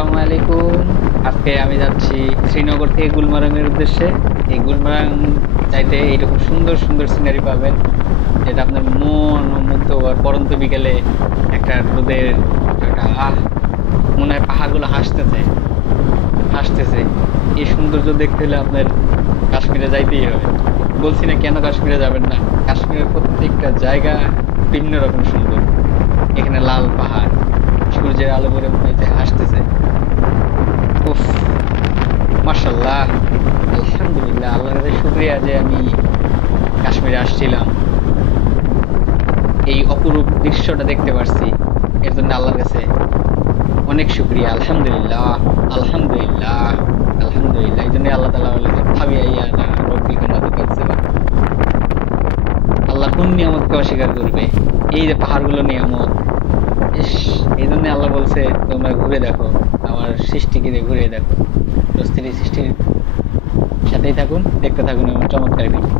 আসসালামু আলাইকুম। আজকে আমি যাচ্ছি শ্রীনগর থেকে গুলমারগের উদ্দেশ্যে। এই গুলমারগ যাইতে এইরকম সুন্দর সুন্দর সিনারি পাবেন, যেটা আপনার মন মুগ্ধ হওয়ার। পরন্ত বিকেলে একটা রোদের একটা মনে হয় পাহাড়গুলো হাসতেছে হাসতেছে। এই সৌন্দর্য দেখতে হলে আপনার কাশ্মীরে যাইতেই হবে। বলছি না কেন কাশ্মীরে যাবেন না। কাশ্মীরের প্রত্যেকটা জায়গা ভিন্ন রকম সুন্দর। এখানে লাল পাহাড়, সূর্যের আলো করে মনে হচ্ছে হাসতেছে। উফ, মাশাল্লাহ, আলহামদুলিল্লাহ, আল্লাহর কাছে শুকরিয়া যে আমি কাশ্মীরে আসছিলাম, এই অপরূপ দৃশ্যটা দেখতে পারছি। এর জন্য আল্লাহর কাছে অনেক শুকরিয়া। আলহামদুলিল্লাহ, আলহামদুলিল্লাহ, আলহামদুলিল্লাহ। এই জন্য আল্লাহ তাআলা বলেছেন ফাবিআইয়া আলা রাব্বিকুমা তুকাজ্জিবান। আল্লাহ কোন নিয়ামতকে অস্বীকার করবে? এই যে পাহাড়গুলো নিয়ামত। ইস, এই জন্য আল্লাহ বলছে তোমরা ঘুরে দেখো, আমার সৃষ্টিকে ঘুরে দেখো। তো স্ত্রী সৃষ্টির সাথেই থাকুন, দেখতে থাকুন আমার চমৎকার ভিডিও।